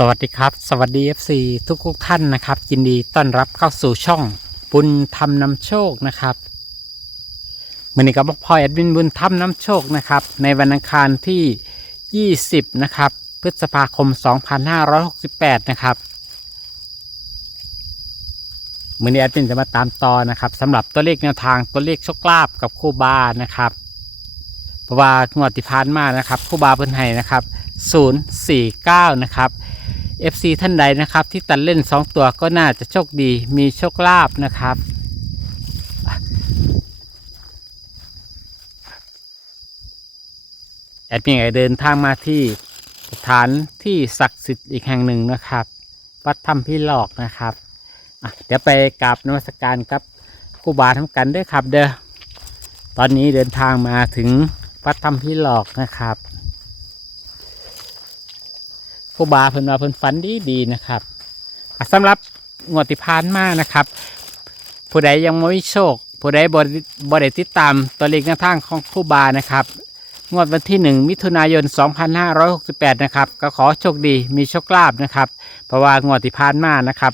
สวัสดีครับ สวัสดี FC ทุกทุกท่านนะครับยินดีต้อนรับเข้าสู่ช่องบุญธรรมนำโชคนะครับมือนี้กับพ่อแอดมินบุญธรรมนำโชคนะครับ ในวันอังคารที่ 20 นะครับ พฤษภาคม 2568 นะครับมือนี้แอดมินจะมาตามต่อนะครับสำหรับตัวเลขแนวทางตัวเลขโชคลาภกับคู่บานะครับเพราะว่างวดที่ผ่านมานะครับคู่บาเพิ่นให้นะครับ049 นะครับ FC ท่านใดนะครับ ที่ตัดเล่น 2 ตัวก็น่าจะโชคดีมีโชคลาภนะครับแอดมินไอเดินทางมาที่สถานที่ศักดิ์สิทธิ์อีกแห่งหนึ่งนะครับ วัดถ้ำพี่หลอกนะครับเดี๋ยวไปกราบนมัสการกับครูบาทำกันด้วยครับเด้อตอนนี้เดินทางมาถึงวัดถ้ำพี่หลอกนะครับ ผู้บาเพิ่นว่าเพิ่นฝันดีดีๆนะครับอะสำหรับงวดที่ผ่านมานะครับ ผู้ใดยังไม่มีโชค ผู้ใดบริบริติดตามตัวเลขแนวทางของผู้บานะครับ งวดวันที่ 1 มิถุนายน 2568 นะครับ ก็ขอโชคดีมีโชคลาภนะครับ เพราะว่างวดที่ผ่านมานะครับ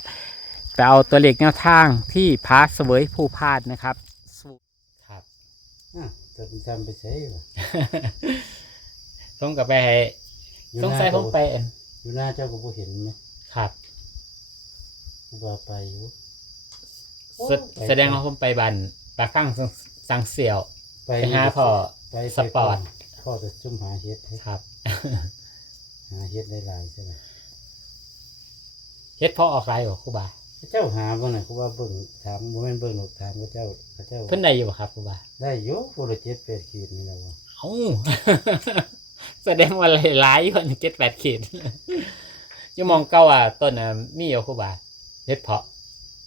ไปเอาตัวเลขแนวทางที่พาเสวยผู้พาดนะครับสู่ครับอะจะจำไปใช้บ่ต้องกับไปให้อยู่ต้องหน้าใส่ผมไปเจ้า อยู่หน้าเจ้าก็บ่เห็นไหมครับกูว่าไปอยู่แสแสดงว่าผมไปบันปลาข้างสังสังเสี่ยว ไปไปหาพ่อ ไปสปอร์ต พ่อจะซุ่มหาเฮ็ดให้ครับ หาเฮ็ดได้หลายใช่ไหมเฮ็ดพ่อออกไรบ่ครูบา เจ้าหาบ่น่ะกูว่าเบิ่งถามบ่แม่นเบิ่งหรอกถามว่าเจ้าเขาเจ้าเพิ่นได้อยู่บ่ครับครูบา ได้อยู่ผู้ละ7 8ขีดนี่ล่ะว่า เอ้า แสดงว่าหลายๆอยู่เจ็ดแปดขีดยังมองเก้าอะต้นอะมีอยู่ครูบาเฮ็ดเพาะ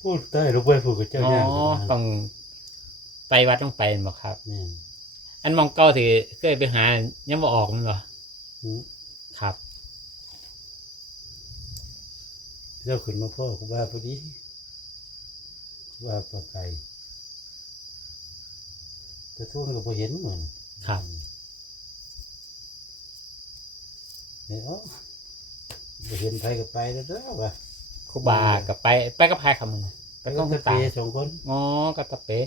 พูดได้ลูกไปพูดกับเจ้าอ๋อย่างขึ้นมาต้องไปวัดต้องไปบ่ครับแม่นอันมองเก้าที่เคยไปหายังบ่ออกมันบ่หือครับ เจ้าขึ้นมาพ่อกูว่าพอดีกูว่าปลอดภัยแต่ทุนก็บ่เห็นเหมือนครับ เนี่ยเอ้าบ่เห็นไผก็ไปแล้วเด้อว่ะครูบากับไปไปกับใครครับมึงไปไปกับก็คุณตะเปตาสองคน อ๋อกับตาเป๋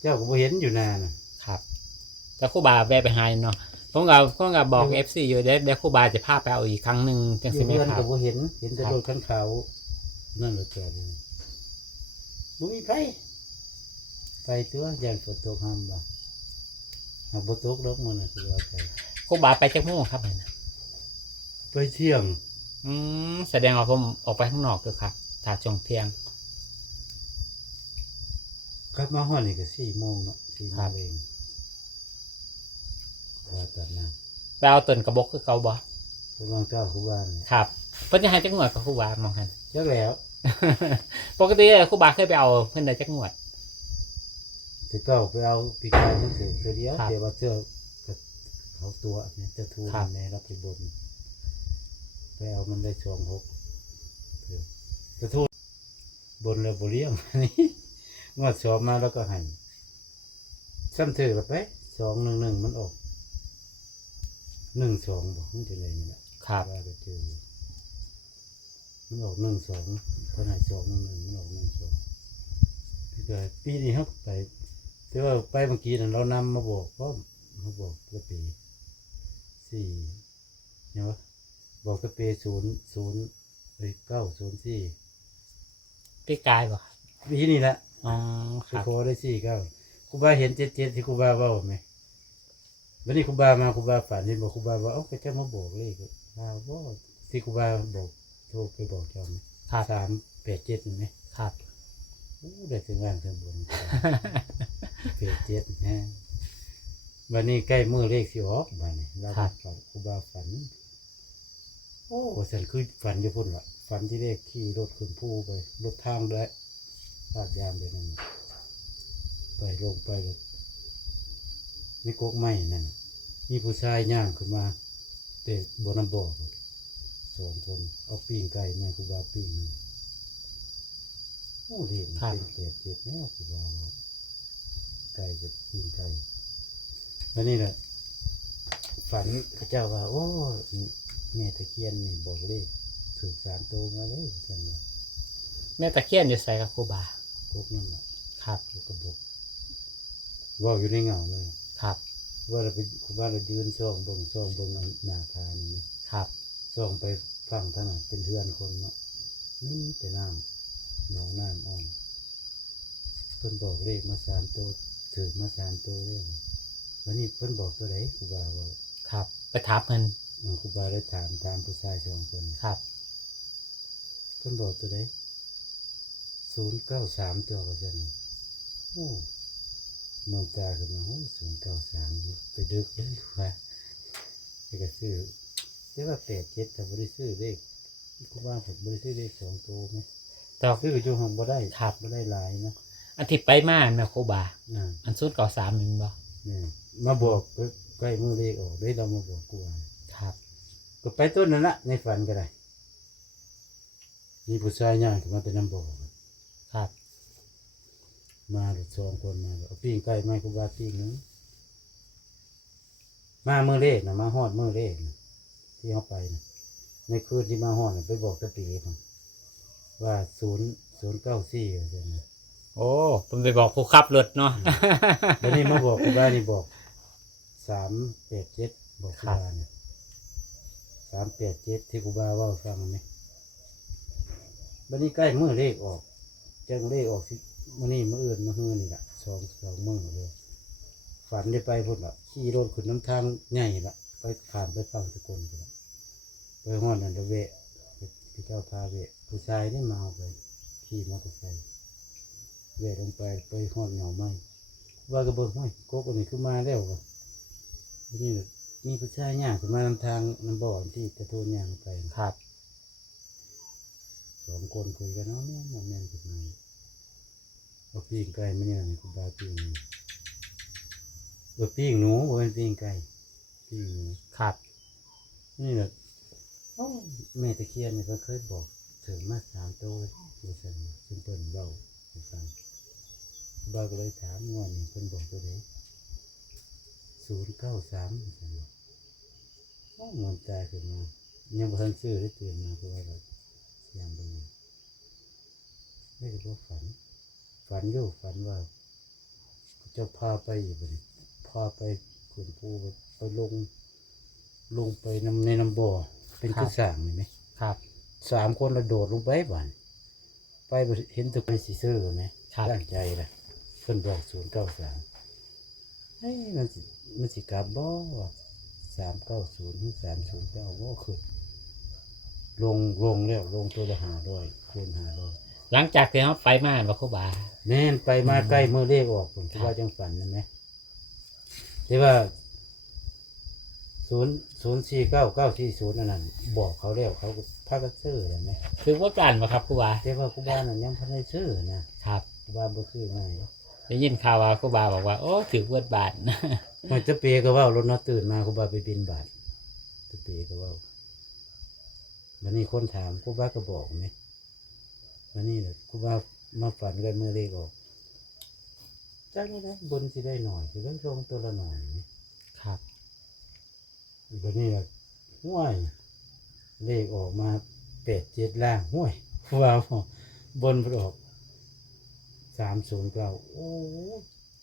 เจ้าก็บ่เห็นอยู่นานน่ะ ครับแต่ครูบาแวะไปหาเนาะผมก็ผมก็บอก FC อยู่เดี๋ยวเดี๋ยวครูบาจะพาไปเอาอีกครั้งหนึ่งจังอสิยู่ไหมเพื่อนครัก็บ บ่เห็น เห็นแต่ครับรถคันขาวนั่นแหละเกิดเลยบ่มีไผไปตัวยันฝนตกห้ามบ่หากบ่ตกดอกมันน่ะคือว่าไปครูบาไปจักโมงครับเนี่ยนะ ไปเที่ยง อืมแสดงว่าผมออกไปข้างนอกคือครับถ้าช่วงเที่ยง กลับมาฮอดนี่ก็4โมงเนาะ4โมครังบ เองว่าตอนนั้นไปเอาต้นกระบอกคือเก่าบ่ไปวางเจ้าครูบาเนี่ยครับเพิ่นจะให้จักงวดกับครูบามองกัน จักแล้ว ปกติครูบาเคยไปเอาเพิ่นได้จักงวดสิเก้าไปเอาปีกายมันถือตัวเดียวครับแต่ว่าเจ้าก็เขาตัวเนี่ยจะทูครับ แม่รับไปบน ไปเอามันได้สองหกถือจะทูบนแล้วบเลี้ยงนี่งวดสอบมาแล้วก็หันซ้ำถือแล้วไปสองหนึ่งหนึ่งมันออกหนึ่งสองบอกมันจะอะไรนี่แหละครับว่าก็เจออยู่มันออกหนึ่งสองเท่าไหร่สองหนึ่งหนึ่งมันออกหนึ่งสองพี่ก็ปีนี้ครับไปแต่ว่าไปเมื่อกี้นั้นเรานำมาบอกเพราะมาบอกกระปีสี่เนี่ยวะ บอกกระปีศูนย์ศูนย์เอ้ยเก้าศูนย์สี่พี่กายบ่ครับปีนี้แหละอ๋อคคือรับ โคได้สี่เก้าครูบาเห็นเจ็ดเจ็ดที่ครูบาเว่าไหมวันนี้ครูบามาครูบาฝันเห็นบอกครูบาว่าเอ้าก็จะมาบอกเลขว่าว่าที่ครูบาบอกโทรไปบอกเจ้าไหมครับ สามแปดเจ็ดเห็นไหมครับ โอ้ได้ถึงล่างถึงบน แปดเจ็ดฮะวันนี้ใกล้มือเลขสิออกบันนี้เราครับฝันครูบาฝัน โอ้สันคือฝันอยู่พุ่นละฝันที่เลขขี่รถขึ้นผู้ไปรถทางด้วยลาดยามไปนั่นน่ะไปลงไปเลยมีกกไม้นั่นน่ะมีผู้ชายย่างขึ้นมาเตะบนน้ำบ่อสองคนเอาปิ้งไก่มาครูบาปิ้งหนึงโอ้เรียนครับ เป็นเปดเจ็ดแล้วครูบาบอกไก่กับปิ้งไก่วันนี้แหละฝันพระเจ้าว่า โอ้ แม่ตะเคียนนี่บอกเลขถือสามตัวมาเลยจังว่าแม่ตะเคียนอยู่ใส่กับครูบา พวกนั่นแหละครับ พวกกระบอกเว่าอยู่ในเงาเลยครับ ว่าเราไปคุณว่าเรายืนซ่องเบงซ่องเบงหน้าคานี่ไหมครับซ่องไปฟังทางนั้นเป็นเพื่อนคนเนาะนี่แต่น้ำหนองน้ำอ่อนเพิ่นบอกเลขมาสามตัวถือมาสามตัวเลยวันนี้เพิ่นบอกตัวไหนครูบาบอกครับ ไปถามเพิ่นเออ ครูบาได้ถามตามผู้ชายสองคนครับเพิ่นบอกตัวไหนศูนย์เก้าสามตัวก็จะนโอ้เมืองตาขึ้นมาโอ้ศูนย์เก้าสามไปดึกเลยว่าไปก็ซื้อเรียกว่าแปดเจ็ดแต่บริซื้อเลขครูบาผมบริซื้อเลขสองตัวไหมแต่ว่าซื้อจุงหงบ่ได้ครับบ่ได้หลายนะอันที่ไปมาแม่ครูบาอ่าอันสุดเก่าสามแมันบ่เนี่ยมาบอกใกล้มือเลขออกได้เรามาบอกกูว่าครับ ก็ไปต้นนั่นละในฝันก็ได้ มีผู้ชายย่างขึ้นมาแต่น้ำบอกครับ มาหลุดสองคนมาเอาปิ้งไก่ไม้กูบาปิ้งหนึงมาเมื่อเลขนะมาฮอดเมื่อเลขนะที่เขาไปนะในคืนที่มาฮอดน่ะไปบอกตะปีผมว่าศูนย์ศูนย์เก้าสี่ใช่ไหมโอ้ผมไปบอกผู้ขับรถเนาะแล้วนี่มาบอกกูบานี่บอกสามแปดเจ็ดบอกกูครับบาเนี่ย สามแปดเจ็ดที่กูบาว่าฟังไหมบันนี้ใกล้เมื่อเลขออกจังเลขออกสิมื่อนี้มื่ออื่นมื่อฮือนี่แหละสองสองมื่อเลยฝันได้ไปพุ่นละขี่รถขึ้นน้ำทางใหญ่ละไปขามไปฟังสกุลพุ่นละไปห้อนนั่นละเวะไปเจ้าพาเวะผู้ชายนี่มาเอาไปขี่มอเตอร์ไซค์เวะลงไปไปห้อนเหงาไม้ว่ากระเบิกไม่โกกอันนี้คือมาแล้ววะวันนี่ มีผู้ชายย่างขึ้นมานำทางน้ำบ่อที่ตะโทนย่างไปครับสองคนคุยกันเนาะแม่นบ่แม่นขึ้นมาเอาปิ้งไก่มาเนี่ยนี่คุณบาปิ้งนี่เออปิ้งหนูบ่เป็นปิ้งไก่ปิ้งหนูครับ นี่แหละโอ้แม่ตะเคียนเนี่ยเพิ่นเคยบอกถึงมาสามตัวดูสันซึ่งเพิ่นเล่าให้ฟังบ้าก็เลยถามงอนนี่เพิ่นบอกตัวเด ศูนย์เก้าสามสันโอ้งอนตายขึ้นมายังบ่ทันซื้อได้ตื่นมาเพราะว่าเราเสียงเบิ่งไม่ได้ว่าฝัน ฝันอยู่ฝันว่าเจะพาไปอยู่บนพาไปขุนภูไปไปลง ลงไปนำในน้ำบ่อ เป็นครับคือสร้างเห็นไหมครับสามคนเราโดดลงไปบ้านไปบ่เห็นตัวไปสีเสื้อไหมครับตั้งใจละเพิ่นบอกศูนย์เก้าสาม เฮ้ยมันสิมันสิกลับบ่สามเก้าศูนย์สามศูนย์เก้าบ่คือลงลงแล้วลงตัวละหาร้อยคูณหาร้อยหลังจากที่เขาไปมาบ่ครูบา แน่นไปมาใกล้เมื่อเลขออกผมคิดว่าจังฝันนะไหมที่ว่าศูนย์ศูนย์สี่เก้าเก้าที่ศูนย์นั่นนะบอกเขาแล้วเขาก็พากันซื้อเลยไหมคือว่าการบ่ครับครูบาแต่ว่าครูบานั่นยังพันได้ซื้อนะครับครูบาบ่ซื้อง่าย ได้ยินข่าวว่าครูบาบอกว่า โอ้ถือเวิร์ดบาทมันจะเปยก็เว่ารถเนาะตื่นมาครูบาไปบินบาทจะเปยก็เว่าวันนี้คนถามครูบาก็บอกไหมวันนี้แหละครูบามาฝันกันเมื่อเลขออกจ้านี่นะบนสิได้หน่อยคือเรื่องตรงตัวละหน่อยไหมครับวันนี้ล่ะห้วยเลขออกมาแปดเจ็ดล่างห้วยว้าวบนมันออก สามศูนย์เก้าโอ้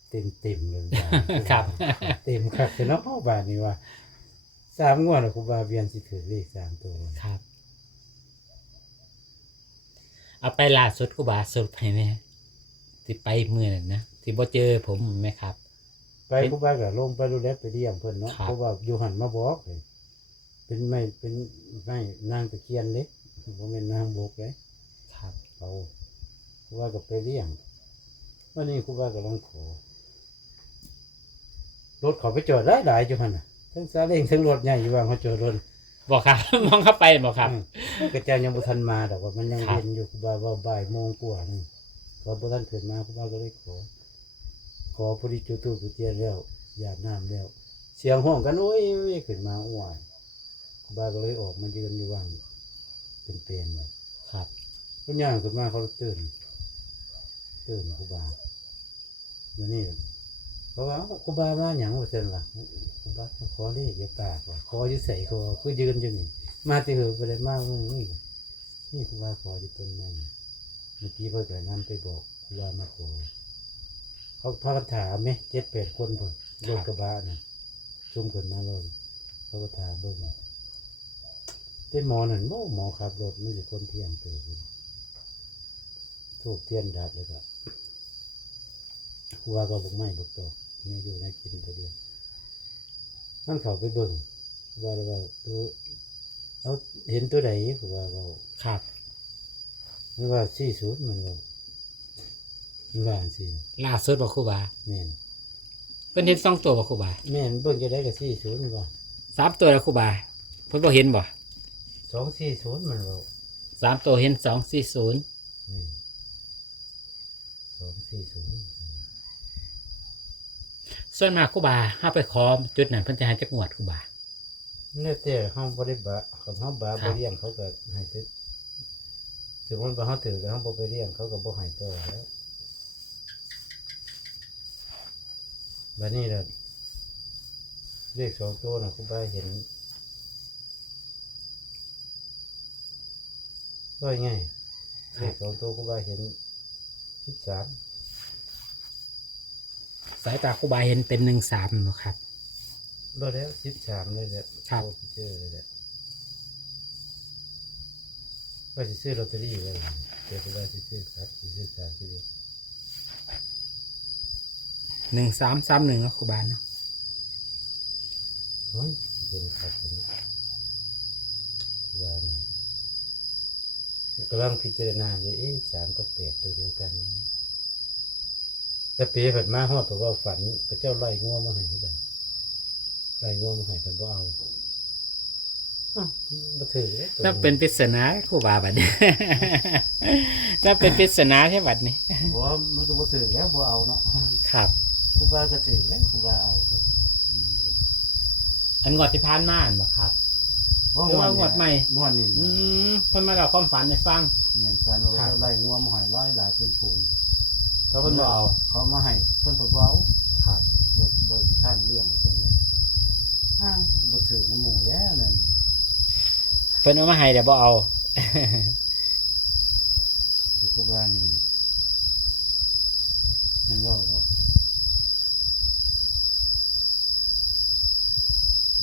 เต็มเต็มๆเลยจ้ะครับ เต็มครับแต่เนาะบาทนี้ว่าสามงวดแล้วครูบาเวียนสิถือเลขสามตัวครับ เอาไปล่าสุดครูบาสรุปให้แน่ที่ไปมือนั่นนะที่บ่เจอผมไหมครับ ไปครูบาก็ลงไปดูแลไปเลี้ยงเพิ่นเนาะครับ เพราะว่าอยู่หันมาบอกเลยเป็นไม่เป็นไม่นางตะเคียนเล็กผมเป็นนางบกเลยครับเอาครูบาก็ไปเลี้ยง วันนี้ครูบาก็ลองขอรถเขาไปจอดหลายหลายๆอยู่หันน่ะทั้งซาเล้งทั้งรถใหญ่อยู่ว่างเขาจอดรถบอกครับ มองเข้าไปบอกครับอืมกระเจ้ายังบ่ทันมาดอกว่ามันยังครับเย็นอยู่ครูบาว่าบ่ายโมงกว่านี่ก็บ่ทันเกิดมาครูบาก็เลยขอ ขอพอดีจุดตูจุดเทียนแล้วหยาดน้ำแล้ว เสียงห้องกันโอ้ยโอ้ยขึ้นมาอ้วยครูบาก็เลยออกมายืนอยู่ว่างเป็นเปลนเลยครับ คนย่างขึ้นมาเขาตื่นตื่นครูบา วันนี้เพราะว่าครูบามาหยังว่าเช่นล่ะครูบาขอเลขอย่าปากว่าขออยู่ใส่ขอคือยืนอยู่นี่ มาที่เหอไปเลยมากนี่นี่ครูบาขอที่เพิ่นนั่นเมื่อกี้เพิ่นก็นไปบอกครูบามาขอเขาพากันถามไหมเจ็ดแปดคนเพิ่นรถกระบะน่ะซุ่มเกันมาเลยเขาก็ถามเบิ่งแต่หมอนั่นโอ้หมอขับรถไม่ใช่คนเที่ยงเติบอยู่ทูบเทียนดับเลยครูบาก็บอกไม่บอกต่อนี่อยู่ในกินไปเดียวนั่นเขาไปเบิ่งครูบาเลยว่าตัวเอาเห็นตัวไหนครูบาเราครับไม่ว่าสี่ศูนย์มันเรามันว่าสี่ล่าสุดบ่ครูบาแม่นเพิ่นเห็นสองตัวบ่ครูบาแม่นเบิ่งจะได้กับสี่ศูนย์ว่าสามตัวแล้วครูบาเพิ่นบ่เห็นบ่สองสี่ศูนย์มันเราสามตัวเห็นสองสี่ศูนย์แม่นสองสี่ศูนย์ ส่วนมากครูบาเฮาไปขอจุดนั้นเพิ่นจะให้จักงวดครูบา เนี่ยแต่ห้องบริบะเขาห้องบาครับบเลี้ยงเขาก็ให้ซื้อสมมติว่าเขาถือแล้วเขาบ่ไปเลี้ยงเขาก็บ่ให้ต่อแล้วบัดนี้ล่ะเลขสองตัวนะคุณป้าเห็นว่าไงเลขสองตัวคุณป้าเห็นสิบสามสายตาครูบาเห็นเป็นหนึ่งสามเนาะครับบ่แล้วสิบสามเลยแหละครับ โอ้เจอเลยแหละว่าจะซื้อลอตเตอรี่เลยเดี๋ยวคุณป้าจะซื้อครับจะซื้อสามสิบเอ็ดหนึ่งสามสามหนึ่งเนาะครูบาเนาะโอ้ยเป็นครับเป็นว่านี่กำลังพิจารณาอยู่เอ๊ะสามกับแปดตัวเดียวกัน แต่เปีผัดมาฮอดเพราะว่าฝันพระเจ้าไล่งัวมาให้ที่ไหนไล่งัวมาให้เพิ่นบ่เอาอ้าวบ่ถือเลยตัวถ้าเป็นปริศนาครูบาบัดนี้ ถ้าเป็นปริศนาใช่บัดนี้ บ่มันก็บ่ถือแล้วบ่เอาเนาะครับ ครูบาก็ถือแล้วครูบาเอาไปนั่นก็เลยอันงวดที่ผ่านมาอันบ่ครับเพราะหรือว่าเนี่ยงวดใหม่ งวดนี้อืมเพิ่นมาเล่าความฝันให้ฟัง แม่นฝันว่าครับเจ้าไล่งัวมาให้ร้อยหลายเป็นฝูง เพราะเพิ่นบ่เอาเขามาให้เพิ่นบ่เอาครับบ่บ่ข้านเลี้ยงว่าจังไดอ้าวบ่ถือน้ำหมูแล้วนั่นนี่เพิ่นเอามาให้แต่บ่เอา แต่ครูบานี่นั่นเล่าเนาะ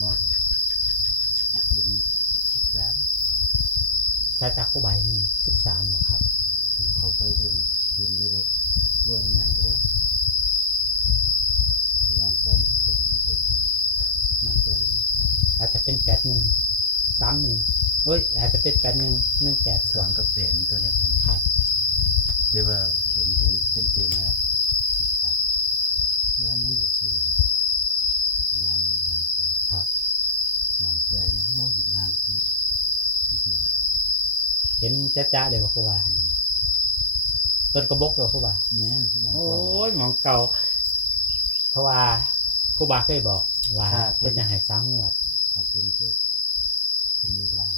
ว่าเห็นสิบสามสายตาครูบาเห็นสิบสามบ่ครับ เขาไปเบิ่งเห็นเลยเด้อ ว่าง่ายโอ้ระวังสามกับแปดนี่เปิดมั่นใจนะสามอาจจะเป็นแปดหนึ่งสามหนึ่งเอ้ย อาจจะเป็นแปดหนึ่งหนึ่งแปดสสอองงกับแปดมันตัวเดียวกันครับแต่ว่าเห็นเห็นเป็นเต็มๆแล้วสิบสามว่านี่อย่าซื้อแต่ว่ายังยังซื้อครับมั่นใจนะโอ้ยงามใช่ไหมซื้อๆละเห็นจ้าจ้าเลยบ่ครูบาอืม ต้นกระบอกเลยครูบาแม่นมันโอ้ก็ยหมองเก่า เพราะว่าครูบาเคยบอกว่าครับ เพิ่นจะให้สามงวด ถ้าเป็นคือเป็นเลขล่าง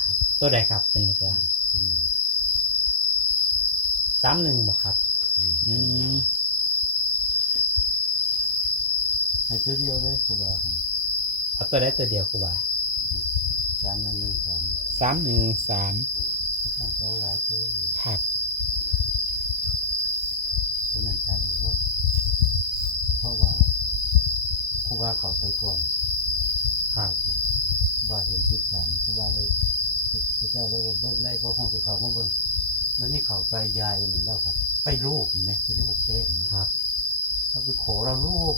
ครับตัวใดครับเป็นเลขล่างอืมสามหนึ่งบอกครับ อืมอืมให้ตัวเดียวเลยครูบาให้เอาตัวใดตัวเดียวครูบาสามหนึ่งหนึ่งสามสามหนึ่งสามข้างแถวหลายตัวอยู่ครับ ตัวนั้นตาเลยว่าเพราะว่า ครูบาเขาไปก่อนครับครูบาเห็นทิศสามครูบาเลยคือคือเจ้าเลยว่าเบิ้งได้เพราะห้องคือเขามาเบิ้งแล้วนี่เขาไปยายหนึ่งเล่าไปไปรูปเห็นไหมไปรูปแป้งนะครับเราไปขอเรารูป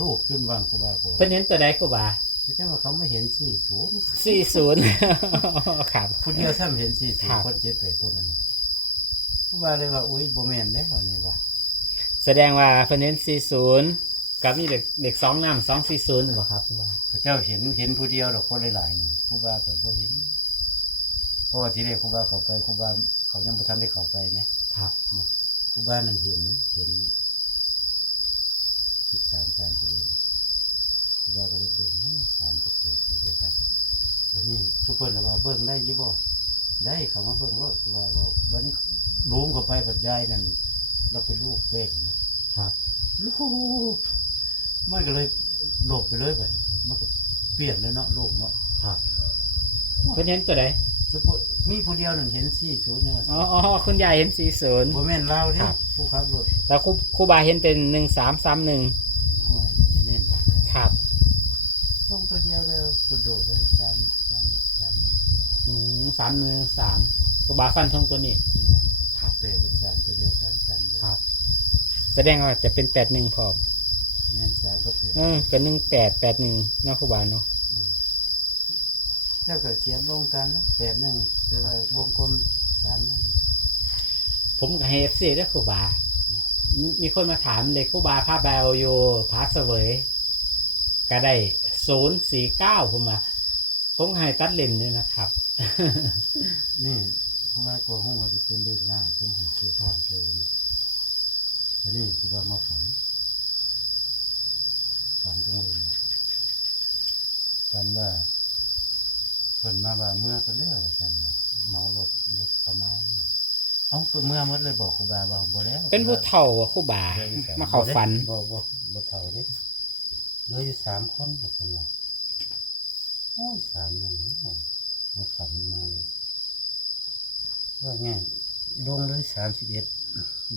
รูปจนวางครูบาขอเพิ่นเห็นตัวใดครูบาคือเจ้าว่าเขาไม่เห็นสี่ศูนย์สี่ศูนย์ครับคนเดียวซ้ำเห็นสี่ศูนครัย์บคนเจ็ดแปดคนนั้นน่ะครูบาเลยว่าอุ้ยโบแมนได้เหรอนี่วะแสดงว่าเพิ่นเห็นสี่ศูนย์ กับมีเด็กเด็กสองน้ำสองสี่ศูนย์บอกครับครูบาเขาเจ้าเห็นเห็นผู้เดียวดอกคนหลายๆเนี่ยครูบาแบบบ่เห็น เพราะว่าทีแรกครูบาเขาไปครูบาเขายังบ่ทันได้เข้าไปไหมครับครูบานั่นเห็นเห็นสิบสามสามสิบเอ็ดครูบาก็เลยเบิ่งโอ้สามกับแปดตัวเดียวกันแล้วนี่ซุปเปอร์แล้วว่าเบิ่งได้ยี่บ่ได้เขามาเบิ่งรถครูบาบอกวันนี้รูมเข้าไปกับยายนั่นเราเป็นลูกเป้งนะครับ ลูก มันก็เลยหลบไปเลยไปมันก็เปลี่ยนเลยเนาะลูกเนาะครับเพิ่นเห็นตัวใดจะบ่มีผู้เดียวนั่นเห็นสี่ศูนย์ยังว่าอ๋ออ๋อคุณยายเห็นสี่ศูนย์บ่แม่นเราเด้ครับผู้ขับรถแต่ครูครูบาเห็นเป็นหนึ่งสามสามหนึ่งห่วยเล่นครับลงตัวเดียวเลยโดดๆเลยสามสามสามอืมสามหนึ่งสามครูบาฟันทงตัวนี้แม่นขับเลยกับสามตัวเดียวกันกันเลย ครับ แสดงว่าจะเป็นแปดหนึ่งพร้อมแม่นสาม ก็เป็นเออเป็นหนึ่งแปดแปดหนึ่งเนาะครูบาเนาะเจ้าก็เขียนลงกันนะแปดหนึ่งแต่ว่าวงกลมสามหนึ่งผมกับเฮฟซีด้วยครูบามีมีคนมาถามเลยครูบาพาแบลโยพาเสวย ก็ได้ศูนย์สี่เก้าผมมาผมให้ตัดเลนด้วยนะครับ นี่ครูบากลัวห้องว่าจะเป็นเลขล่างเพิ่นเห็นเสียทางโจรอันนี้ครูบามาฝัน ฝันตรงเองนะฝันว่าเพิ่นมาว่าเมื่อก็เรื่องว่าซั่นน่ะเหมารถรถเขามาเนี่ยเอ้าเมื่อหมดเลยบอกครูบาว่าบ่แล้วเป็นผู้เฒ่าอะครูบา มาเข้าฝัน บ่บ่บ่เฒ่าเด้เหลืออยู่สามคนว่าซั่นว่าโอ้ยสามนั่นเอามาฝันมาเลยว่าไงลงเลยสามสิบเอ็ด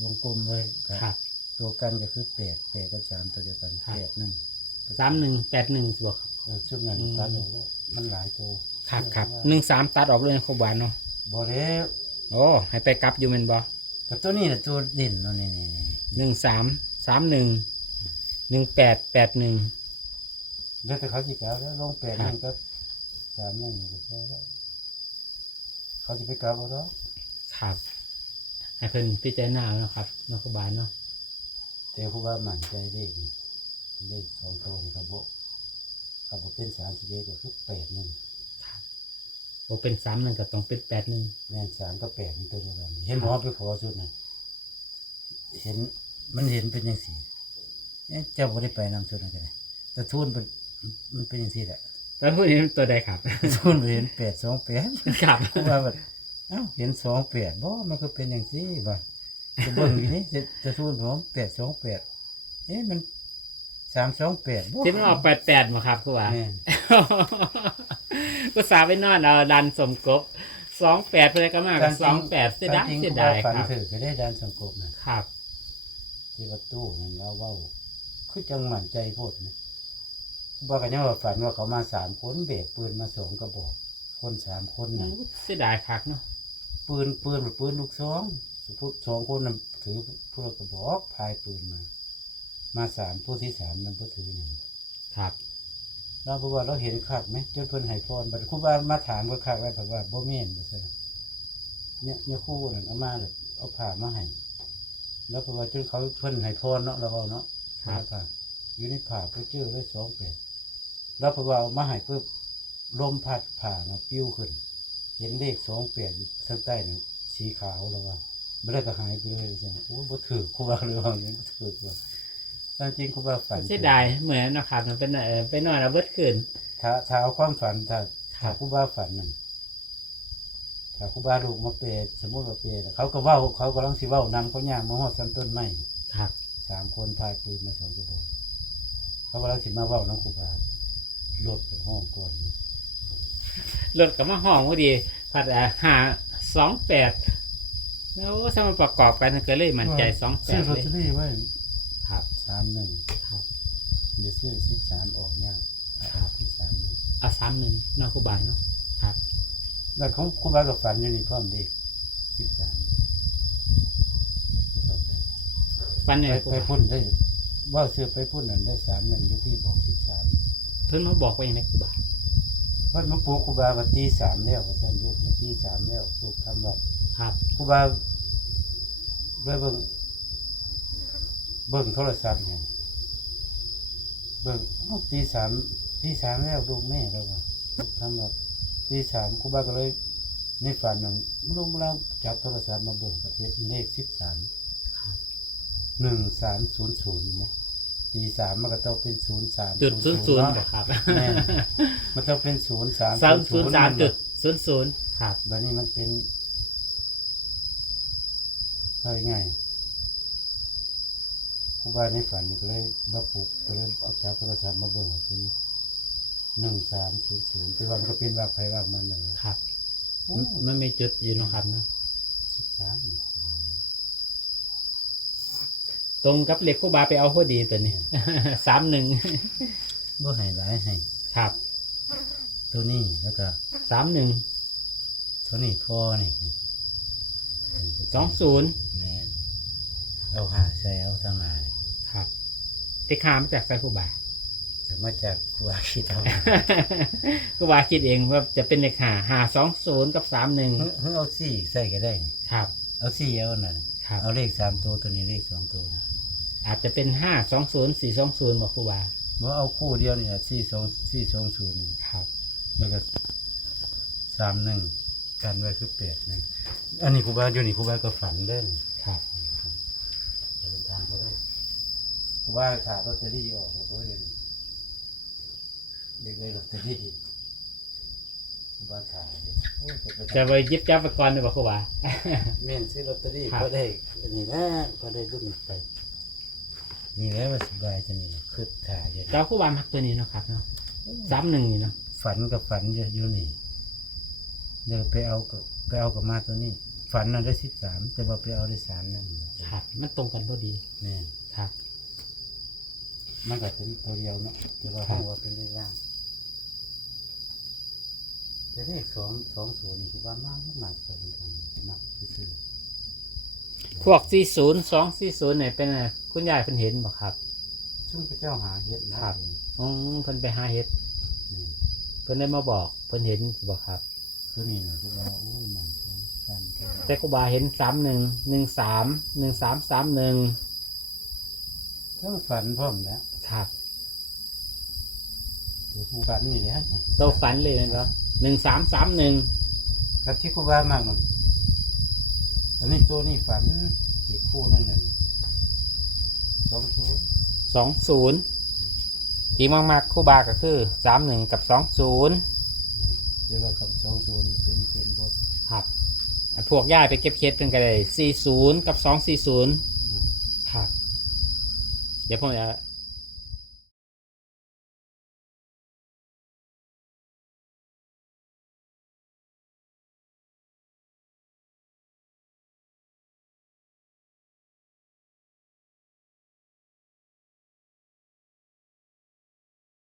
วงกลมเลยครับ ตัวกันก็คือแปดแปดกับสามตัวเดียวกันครับ แปดหนึ่งสามหนึ่งแปดหนึ่งบอก เออชุดนั้นอืม ตัดออกว่ามันหลายตัวครับครับหนึ่งสามตัดออกเลยนะครูบาเนาะบ่แล้วโอ้ให้ไปกลับอยู่แมันบอกับตัวนี้แหละตัวเด่นเนาะนี่นี่นี่หนึ่งสามสามหนึ่งหนึ่งแปดแปดหนึ่งเดี๋ยวแต่เขาสิกลับแล้วลงแปดครับ หนึ่งกับสามหนึ่งก็พอแล้วเขาจะไปกลับเอาดอกครับให้เพิ่นพิจารณาเนาะครับเนาะครูบาเนาะ แต่ผู้ว่ามั่นใจเลขนี่เลขสองตัวนี่เขาบอกเขาบอกเป็นสามสิบเอ็ดก็คือแปดหนึ่งโอเป็นสามหนึ่งก็ต้องเป็นแปดหนึ่งแม่นสามก็แปดมันตัวเดียวกันเห็นหมอไปขอสุดนะเห็นมันเห็นเป็นยังสี่เอ๊ะเจ้าบ่ได้ไปนำชุดนั่นกันเลยแต่ทุนเป็นมันเป็นยังสี่แหละแล้วพูดนี้ตัวใดครับ ทุนไปเห็นแปดสองแปดครับกูว่าแบบเอ้าเห็นสองแปดบ่มันก็เป็นอย่างสี่บ่ จะเบิ่งอยู่นี่จะจะทุนผมแปดสองแปดเอ๊ะมันสามสองแปดบ่ที่มันออกแปดแปดมาครับครูบาแม่นก็สาวไปนอนเอาดันสมกบสองแปดเพื่อนก็มากสองแปดเสียดายตมจริงเสียกูดายฝันครับ ถือก็ได้ดานสังกบนะครับ ที่วัดตู้นั่นเราเว้าคือจังหมั่นใจโพดนะบอกกันยังว่าฝันว่าเขามาสามคนเบรกปืนมาสองกระบอก คนสามคนน่ะเสียดายคักเนาะปืนปืนเป็นปืนลูกซอง สมมุติสองคนน่ะถือผู้ละกระบอกพายปืนมา มาสามผู้ที่สามนั้นผู้ถือหนึ่งครับ เราบอกว่าเราเห็นคักไหมจนเพิ่นให้พรบัดครูบามาถามก็คักไว้แบบว่าบ่แม่นว่าซั่นเนี่ยเนี่ยครู่นั่นเอามาเลยเอาผ้ามาให้แล้วเพราะว่าจนเขาเพิ่นให้พรเนาะเราเอาเนาะครับผ้าอยู่ในผ้าก็เจอได้สองแปดแล้วเพราะว่าเอามาให้ปุ๊บลมพัดผ่านะปิ้วขึ้น เห็นเลขสองแปดอยู่ข้างใต้น่ะสีขาวแล้วว่า ไม่ได้ก็หายไปเลยใช่ไหมโอ้บ่ถือครูบาเลยว่าอย่างนี้บ่ถือว่าตามจริงครูบาฝันเสียดายเหมือนนะครับมันเป็นเออไปนอนเอาเบิดคืนถ้าถ้าเอาความฝันถ้าครัถ้าบครูบาฝันนั่นถ้าครูบาลูกมาเปรสมมติว่าเปรเขาก็เว้าเขากำลังสิเว้านำเขาย่างมาฮอดสันต้นไม้ครับสามคนพายปืนมาสองกระบอกเขากำลังสิมาเว้าน้องครูบาลดเป็นห้องก่อนรถกับมาห้องพอดีผัดหาสองแปด แล้วถ้ามันประกอบกันก็เลยมั่นใจสองแปซื้อดลอตเลยเตอรี่ไว้ครับ สามหนึ่งครับ เดี๋ยวซื้อสิบสามออกยากเอาออกที่สามหนึ่งเอาสามหนึ่งเนอกครูบาเนาะครับแล้วของครูบากับฝันอยู่นี่พร้อมเด็กสิบสามต่อไปฟันเนี่ยไปครูไปบาพุ่นได้ว่าซื้อไปพุ่นนั่นได้สามหนึ่งอยู่พี่บอกสิบสามเพิ่นมาบอกว่าอย่างไรครูบาเพิ่นมาปลูกครูบาว่าตีสามแล้วว่าซั่นลูกในตีสามแล้วลูกทำวัด ครับครูบาด้วยเบิ่งเบิ่งโทรศัพท์ไงเบิ่งโอ้ตีสามตีสามแล้วลูกแม่แล้วว่าลูกทำวัดตีสามครูบาก็เลยในฝันนั่นลูกเราจับโทรศัพท์มาเบิ่งประเทศเลขสิบสามครับหนึ่งสามศูนย์ศูนย์ไหมตีสามมันก็ต้องเป็นศูนย์สามจุดศูนย์ศูนย์เนาะครับแม่นมันต้องเป็นศูนย์สามสามศูนย์สามจุดศูนย์ศูนย์ครับแบบนี้มันเป็น เท่าไงครูบาในฝันนี่ก็เลยรับปลุกก็เลยเอาจับโทรศัพท์มาเบิ่งว่าเป็นหนึ่งสามศูนย์ศูนย์ที่ว่ามันก็เป็นว่าไผว่ามันนั่นแหละครับมันมันไม่จุดอยู่เนาะครับเนาะสิบสามตรงกับเลขครู่บาไปเอาพอดีตัวนี้ สามหนึ่งบ่ให้หลายให้ครับ ตัวนี้แล้วก็สามหนึ่งตัวนี้พ่อนี่สองศูนย์แม่น เอาหาใส่เอาทางหน้านี่ครับติคามาจากไซครู่บาแต่มาจากครูอาคิดเอาครู่บาคิดเองว่าจะเป็นเลขหาหาสองศูนย์กับสามหนึ่งเฮ้ยเฮ้ยเอาสี่ใส่ก็ได้นี่ครับ เอาสี่เอานั่นครับ เอาเลขสามตัวตัวนี้เลขสองตัวนี่อาจจะเป็นห้าสองศูนย์สี่สองศูนย์บอกครู่บาบ่เอาคู่เดียวนี่อะสี่สองสี่สองศูนย์นี่ครับ แล้วก็สามหนึ่งกันไว้คือแปดหนึ่งอันนี้ครูบาอยู่นี่ครูบาก็ฝันเล่นครับ เดินทางเขาได้ ครูบาขาลอตเตอรี่ออกแล้วก็เดี๋ยวนี้เด็กเลยลอตเตอรี่ครูบาขาอยู่โอ้ยไปจะไปยิบจับไปก่อนเลยบอกครู่บาเม่นซื้อลอตเตอรี่ครับ ก็ได้อันนี้นะก็ได้รุ่นไป นี่แหล้วว่าสบายจะนี่ล่ะคือถ่ายอยู่เจ้าครู่บามักตัวนี้เนาะครับเนาะสามหนึ่งนี่เนาะฝันกับฝันอยู่อยู่นี่เดี๋ยวไปเอากับไปเอากับมาตัวนี้ ฝันน่ะได้สิบสามแต่ว่าไปเอาได้สามนั่นครับ มันตรงกันพอดีแม่นครับ มันก็เป็นตัวเดียวเนาะแต่ว่าครัห้บองว่าเป็นเลขล่างแต่เลขสองสองศูนย์นี่คือว่ามากมากตัวมันทางนักซื่อพวกสี่ศูนย์สองสี่ศูนย์เนี่ยเป็นอะไรคุณยายเพิ่นเห็นบอกครับๆซึ่งพระเจ้าหาเฮ็ดนะครับอืมเพิ่นไปหาเฮ็ดนี่เพิ่นได้มาบอกเพิ่นเห็นบอกครับ ตัวนี้นะคือว่าโอ้ยมันกันแค่แต่ครูบาเห็นสามหนึ่งหนึ่งสามหนึ่งสามสามหนึ่งก็ฝันพร้อมแล้ว ครับถือฝันนี่แหละโตฝันเลยนะครับหนึ่งสามสามหนึ่งกับที่ครูบามากหน่อยอันนี้ตัวนี้ฝันอีกคู่นั่นน่ะสองศูนย์สองศูนย์ที่มากๆครูบาก็คือสามหนึ่งกับสองศูนย์เรียกว่าคำสองศูนย์เป็นเป็นบทครับอะพวกย่ายไปเก็บเคสเป็นกันเลยสี่ศูนย์กับสองสี่ศูนย์อืมครับ เดี๋ยวผมจะ